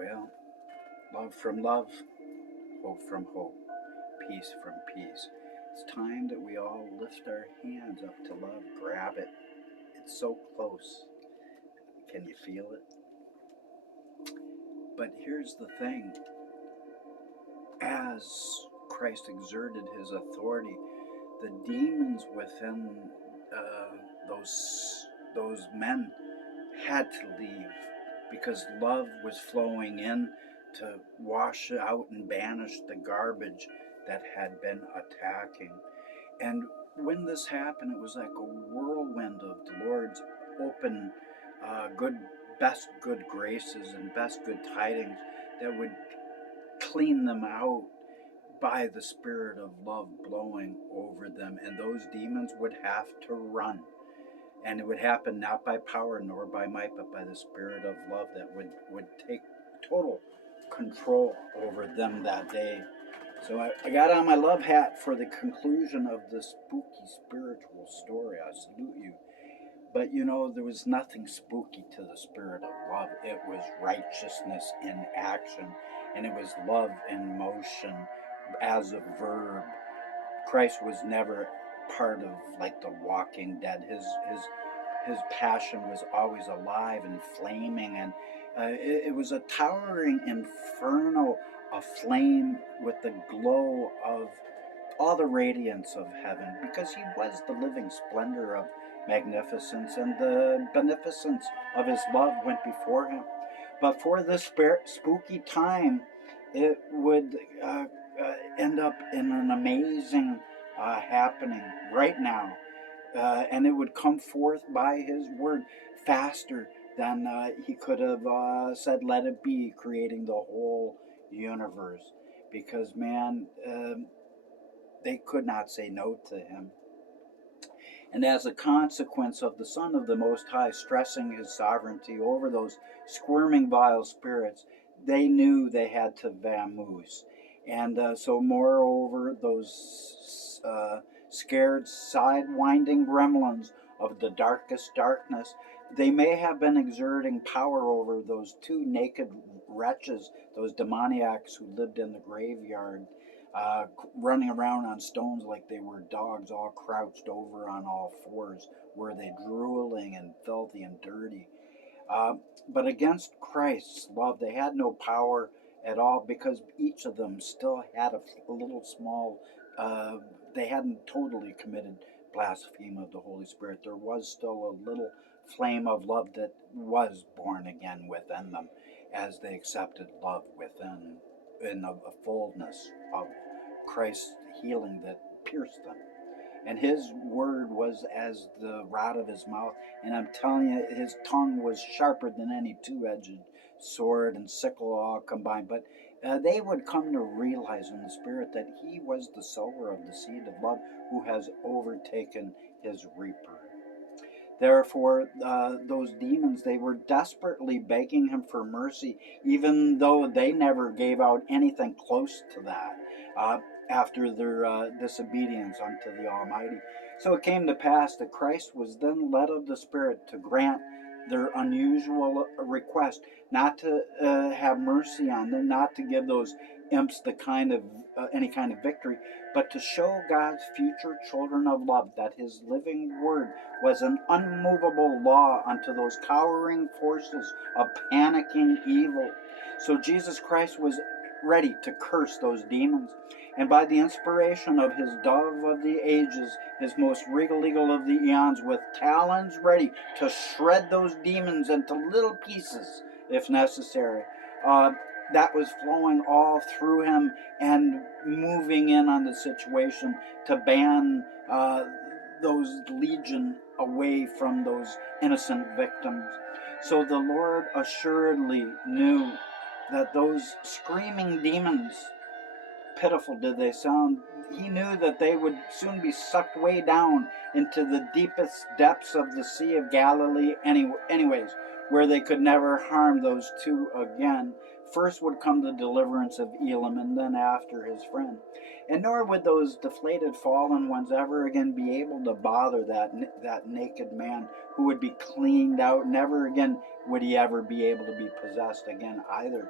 Well, love from love, hope from hope, peace from peace. It's time that we all lift our hands up to love, grab it. It's so close. Can you feel it? But here's the thing. As Christ exerted his authority, the demons within those men had to leave because love was flowing in to wash out and banish the garbage that had been attacking. And when this happened, it was like a whirlwind of the Lord's open, best good graces and best good tidings that would clean them out by the Spirit of love blowing over them. And those demons would have to run. And it would happen not by power nor by might, but by the Spirit of love that would take total control over them that day. So I got on my love hat for the conclusion of this spooky spiritual story. I salute you. But there was nothing spooky to the Spirit of love. It was righteousness in action, and it was love in motion as a verb. Christ was never part of like the Walking Dead. His passion was always alive and flaming, and it was a towering inferno, a flame with the glow of all the radiance of heaven, because he was the living splendor of magnificence, and the beneficence of his love went before him. But for this spooky time, it would end up in an amazing happening right now. And it would come forth by his word faster than he could have said, let it be, creating the whole universe. Because, man, they could not say no to him. And as a consequence of the Son of the Most High stressing his sovereignty over those squirming vile spirits, they knew they had to vamoose. And so moreover, those scared, side-winding gremlins of the darkest darkness, they may have been exerting power over those two naked wretches, those demoniacs who lived in the graveyard, running around on stones like they were dogs, all crouched over on all fours, were they drooling and filthy and dirty. But against Christ's love, they had no power at all, because each of them still had a little small, they hadn't totally committed blasphemy of the Holy Spirit. There was still a little flame of love that was born again within them as they accepted love within, in the fullness of Christ's healing that pierced them. And his word was as the rod of his mouth. And I'm telling you, his tongue was sharper than any two-edged sword and sickle all combined. But they would come to realize in the Spirit that he was the sower of the seed of love who has overtaken his reaper. Therefore, those demons, they were desperately begging him for mercy, even though they never gave out anything close to that after their disobedience unto the Almighty. So it came to pass that Christ was then led of the Spirit to grant their unusual request, not to have mercy on them, not to give those imps the kind of any kind of victory, but to show God's future children of love that his living word was an unmovable law unto those cowering forces of panicking evil. So Jesus Christ was ready to curse those demons, and by the inspiration of his dove of the ages, his most regal eagle of the eons, with talons ready to shred those demons into little pieces if necessary, that was flowing all through him and moving in on the situation to ban those legion away from those innocent victims. So the Lord assuredly knew that those screaming demons, pitiful did they sound, he knew that they would soon be sucked way down into the deepest depths of the Sea of Galilee anyways, where they could never harm those two again. First would come the deliverance of Elam, and then after his friend. And nor would those deflated fallen ones ever again be able to bother that naked man who would be cleaned out. Never again would he ever be able to be possessed again either.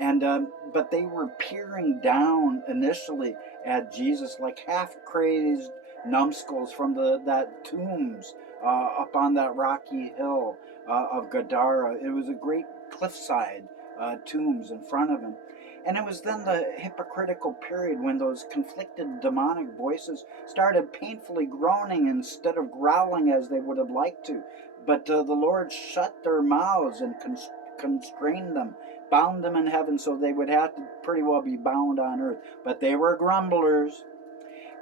And but they were peering down initially at Jesus like half crazed numbskulls from the that tombs up on that rocky hill of Gadara. It was a great cliffside tombs in front of him. And it was then the hypocritical period when those conflicted demonic voices started painfully groaning instead of growling as they would have liked to. But the Lord shut their mouths and constrained them, bound them in heaven, so they would have to pretty well be bound on earth. But they were grumblers.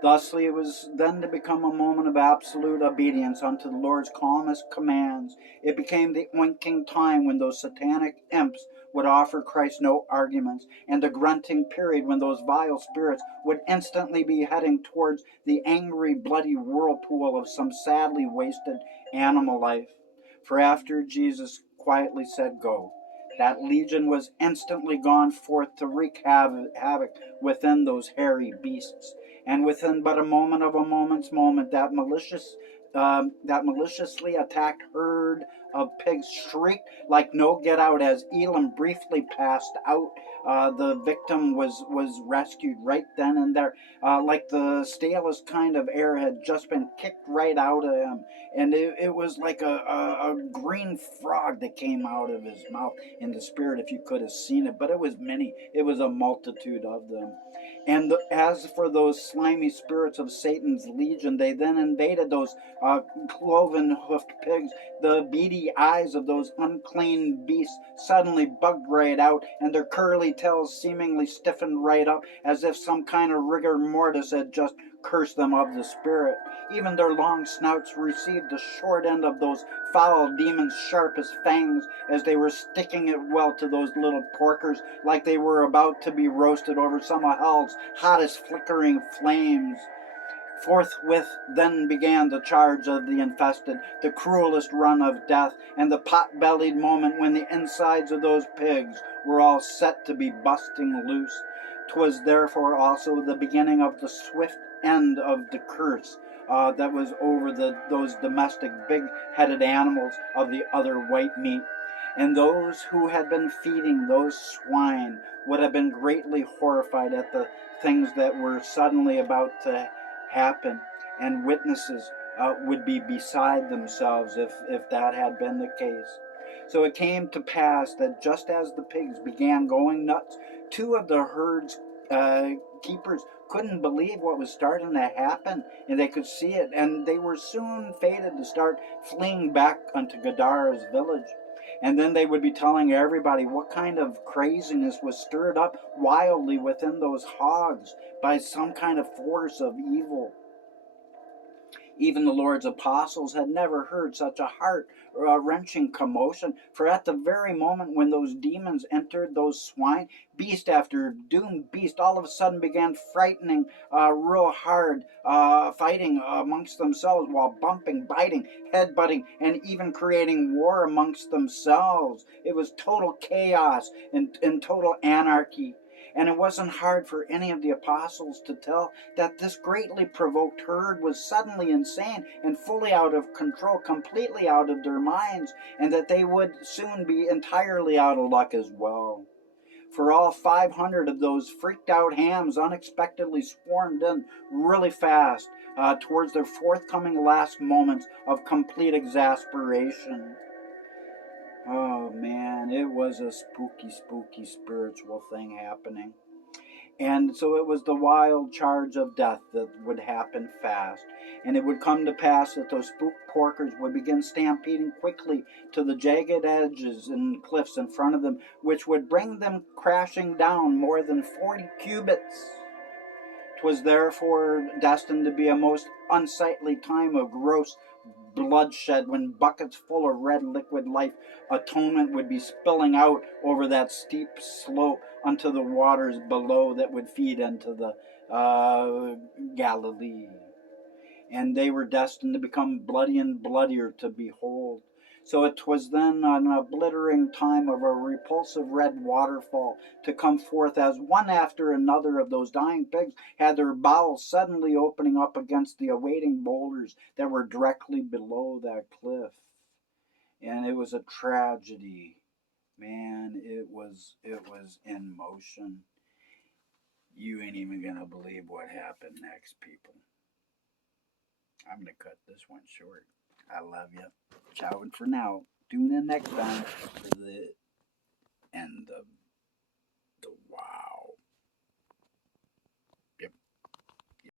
Thusly, it was then to become a moment of absolute obedience unto the Lord's calmest commands. It became the oinking time when those satanic imps would offer Christ no arguments, and the grunting period when those vile spirits would instantly be heading towards the angry, bloody whirlpool of some sadly wasted animal life. For after Jesus quietly said, "Go," that legion was instantly gone forth to wreak havoc within those hairy beasts. And within but a moment of a moment's moment, that maliciously attacked herd of pigs shrieked like no get out as Elam briefly passed out. The victim was rescued right then and there, like the stalest kind of air had just been kicked right out of him, and it was like a green frog that came out of his mouth in the spirit, if you could have seen it. But it was many; it was a multitude of them. And as for those slimy spirits of Satan's legion, they then invaded those cloven hoofed pigs. The beady eyes of those unclean beasts suddenly bugged right out, and their curly tails seemingly stiffened right up, as if some kind of rigor mortis had just cursed them of the spirit. Even their long snouts received the short end of those foul demons' sharpest fangs, as they were sticking it well to those little porkers, like they were about to be roasted over some of hell's hottest flickering flames. Forthwith then began the charge of the infested, the cruelest run of death, and the pot-bellied moment when the insides of those pigs were all set to be busting loose. 'Twas therefore also the beginning of the swift end of the curse that was over those domestic big-headed animals of the other white meat. And those who had been feeding those swine would have been greatly horrified at the things that were suddenly about to happen, and witnesses would be beside themselves if that had been the case. So it came to pass that just as the pigs began going nuts, two of the herd's uh, keepers couldn't believe what was starting to happen, and they could see it, and they were soon fated to start fleeing back unto Gadara's village. And then they would be telling everybody what kind of craziness was stirred up wildly within those hogs by some kind of force of evil. Even the Lord's apostles had never heard such a heart-wrenching commotion, for at the very moment when those demons entered those swine, beast after doomed beast all of a sudden began frightening real hard, fighting amongst themselves while bumping, biting, headbutting, and even creating war amongst themselves. It was total chaos and total anarchy. And it wasn't hard for any of the apostles to tell that this greatly provoked herd was suddenly insane and fully out of control, completely out of their minds, and that they would soon be entirely out of luck as well. For all 500 of those freaked out hams unexpectedly swarmed in really fast towards their forthcoming last moments of complete exasperation. Oh man, it was a spooky, spooky spiritual thing happening. And so it was the wild charge of death that would happen fast. And it would come to pass that those spook porkers would begin stampeding quickly to the jagged edges and cliffs in front of them, which would bring them crashing down more than 40 cubits. 'Twas therefore destined to be a most unsightly time of gross bloodshed, when buckets full of red liquid life atonement would be spilling out over that steep slope unto the waters below that would feed into the Galilee. And they were destined to become bloody and bloodier to behold. So it was then an obliterating time of a repulsive red waterfall to come forth as one after another of those dying pigs had their bowels suddenly opening up against the awaiting boulders that were directly below that cliff. And it was a tragedy, Man, it was in motion. You ain't even gonna believe what happened next, people. I'm gonna cut this one short. I love you. Ciao for now. Tune in next time for the